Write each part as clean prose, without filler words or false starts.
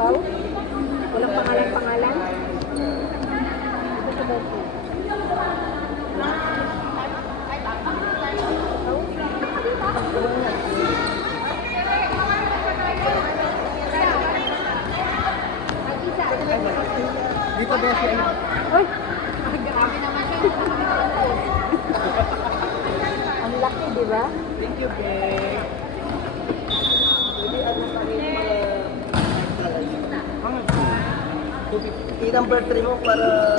Wow. Walang pangalan-pangalan. Ito sa bote. Dito besi ano? Uy! Grabe naman yun. Ang laki, di ba? Thank you, babe. Pwede ano sa akin i-number 3 mo para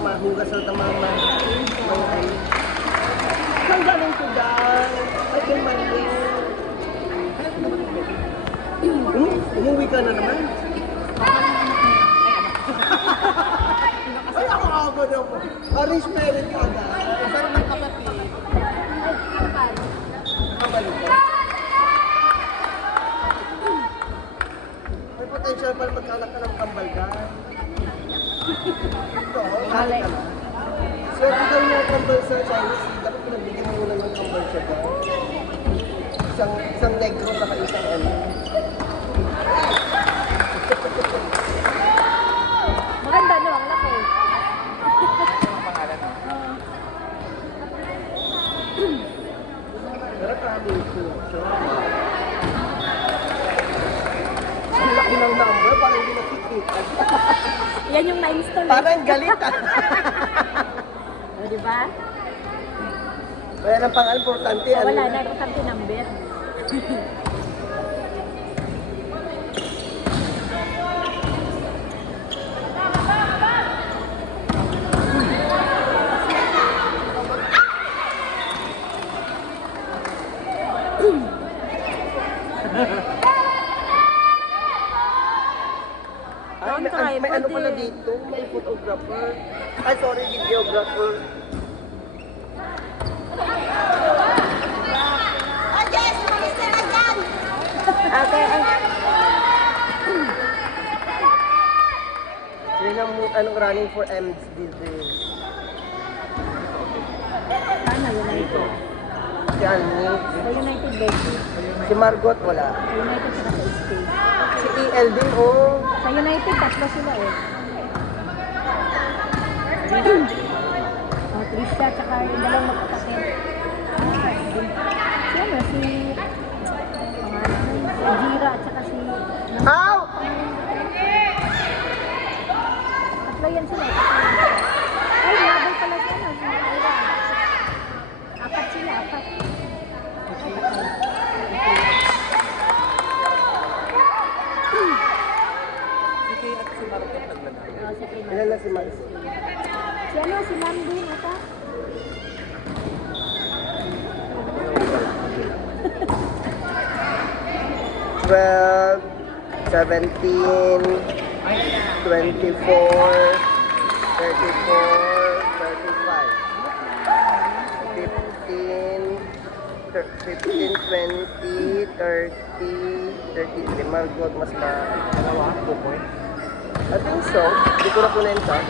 mahugas sa mga ay. Saan galing ko dyan? Ay, kay Maria. Umuwi ka na naman? Ay, ako agad ako. Arrange marriage ka agad. Saan naman kapatid? Ay, kapal. Kabalik ka. May potential para magkaanak ka ng kambal ka. Ito, Mali. ka na. Swerte daw yung kambal sa Chinese. Dapat pinagbigyan mo muna ng kambal siya ba? Isang negro saka isang ano. Maganda, no? Ang laki. Pero kami ito. Ang laki ng number, parang hindi nakikita. Yan yung na-install. Parang galit ah. O, di ba? Kaya ang pangalan, importante. So, wala na. Importante number. May ano pala dito, may photographer. Ay, sorry, videographer. Okay. Sila anong running for M's dito. Sana, United. Si Annie. Sa United, Becky. Si Margot, wala. Sa United, saka sa Spain. Si EL din, oh. Sa United, tatlo sila eh. Trisha, tsaka yung dalawang magkapatid. Si ano, si... pangalan nun, si Jira, at saka si... Ow! Tatlo yan sila. Ay, labay pala si ano, si Jira. Apat sila, apat. Si Kay at si Margot naglalaro. Oh, si Kay Ilan na si Margot? Si ano, si Mandy, ata? Twelve, 17, 24, 34, 35, 15, 20, 30, 33. Margot, mas dalawa, 2 points. I think so. Hindi ko na kunenta. 1,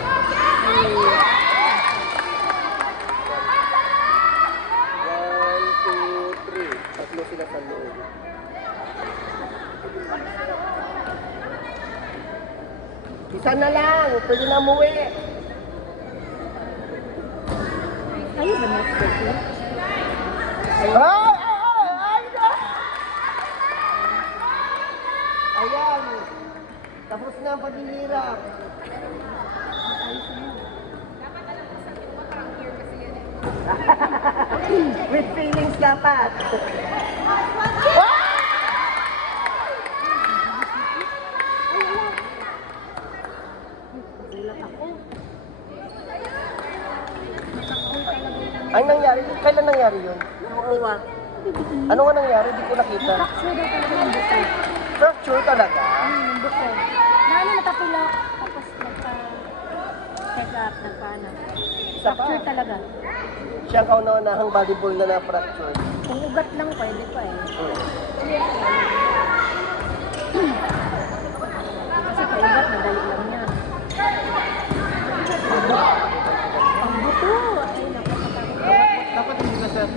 2, 3. Tatlo sila sa loob. Isa na lang. Pwede na umuwi. Ayaw ba next Becky? Ayan. Tapos na ang paghihirap. With feelings dapat. Ang nangyari, kailan nangyari yun? Oo, Ano nga nangyari? Hindi ko nakita. fracture daw talaga ng buto. Fracture talaga? Ng buto. Na ano, natapilok. Tapos nagpa-check up, nagpa-ano. Isa pa. Fracture talaga. Siyang kauna-unahang volleyball na na-fracture. Kung ugat lang, pwede pa eh. Kasi paugat, madali lang yan. Ang buto! Ay, nakakatakot. Dapat hindi na sir.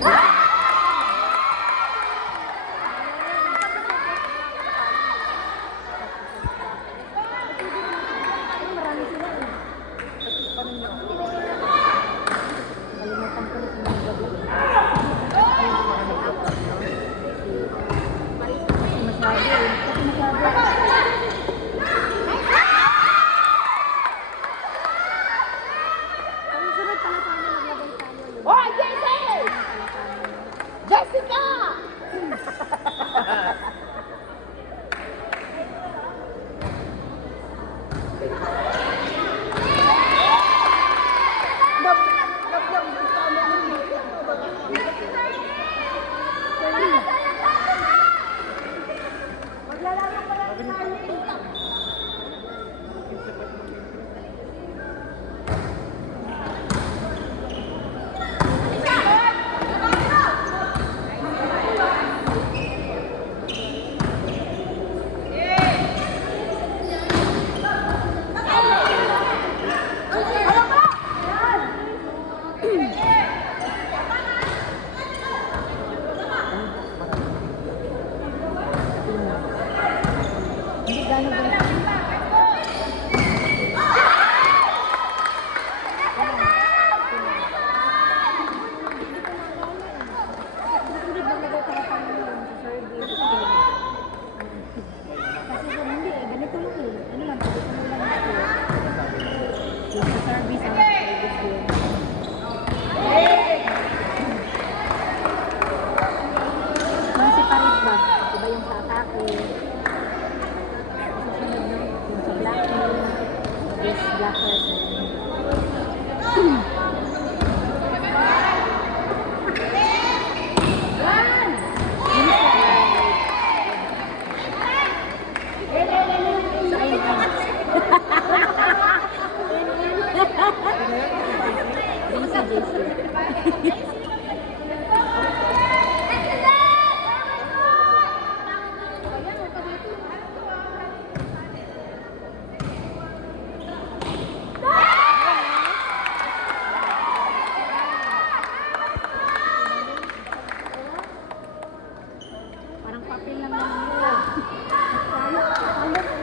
papel lang naman yun. Tayo,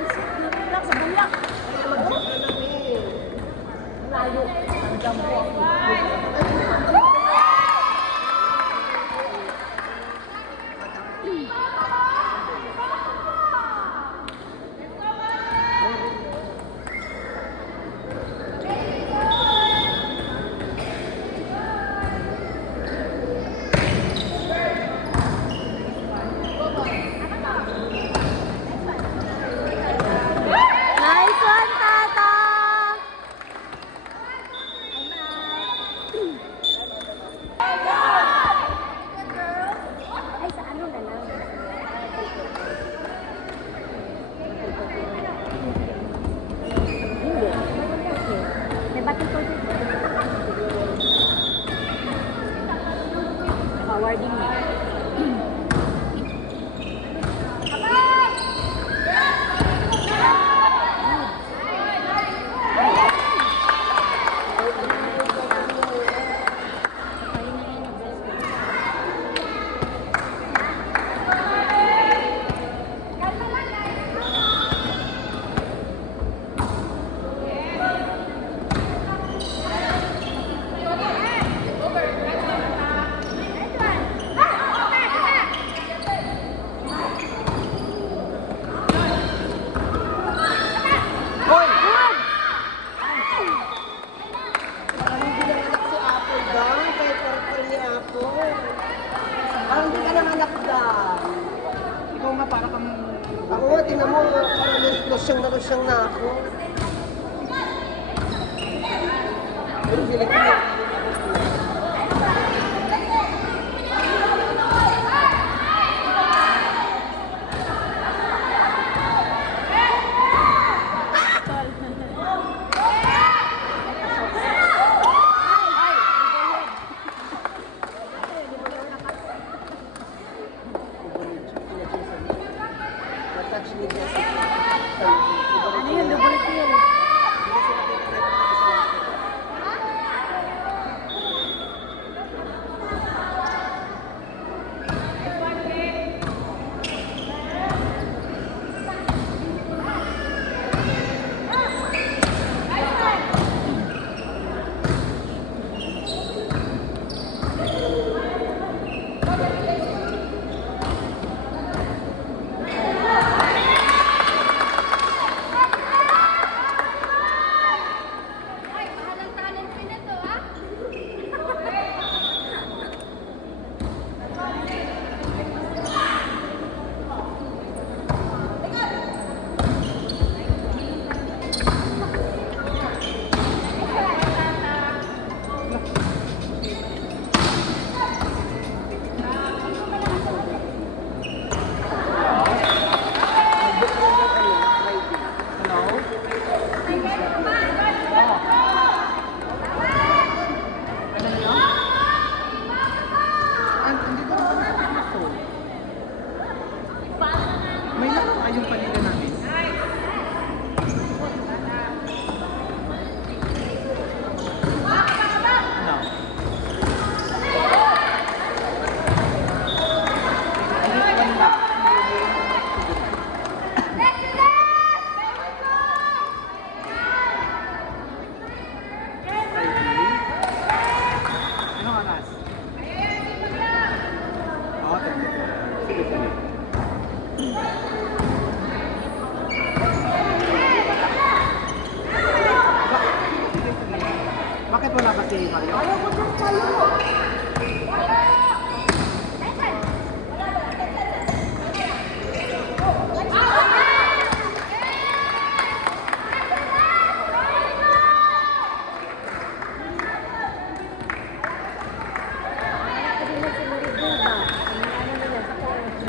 isip, dito lang sa bulak. Kaya mag-jump na lang eh. Layo. Ang jump po ako. Nice one, Tata! Ay, sa ano na lang? Hindi. May batik ko dito. Forwarding mo. Hoy! Parang ginaganak si Apple daw, kaya parang ni Apple. Parang hindi ka nanganak daw. Ikaw nga para kang... Ako nga, tingnan mo, parang losyang na ako. Pero feeling ko touch ni Jessica. Ano yun? Double kill. May laro kayong palitan namin. No. Anong oras? Oo, sige, sige. Bakit wala pa si Mario? Ayaw ko dyan sa'yo. Ano nila sa Lurido ba? Ano nila sa Lurido?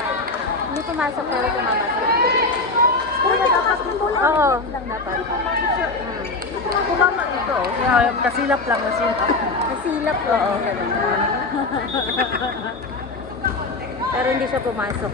naman. Hindi pumasok pero pumamasok. Pero dapat oo. Lang dapat. Kumama ito. Kasilap lang, kasilap. Nasilap lang. Oo. Pero hindi siya pumasok.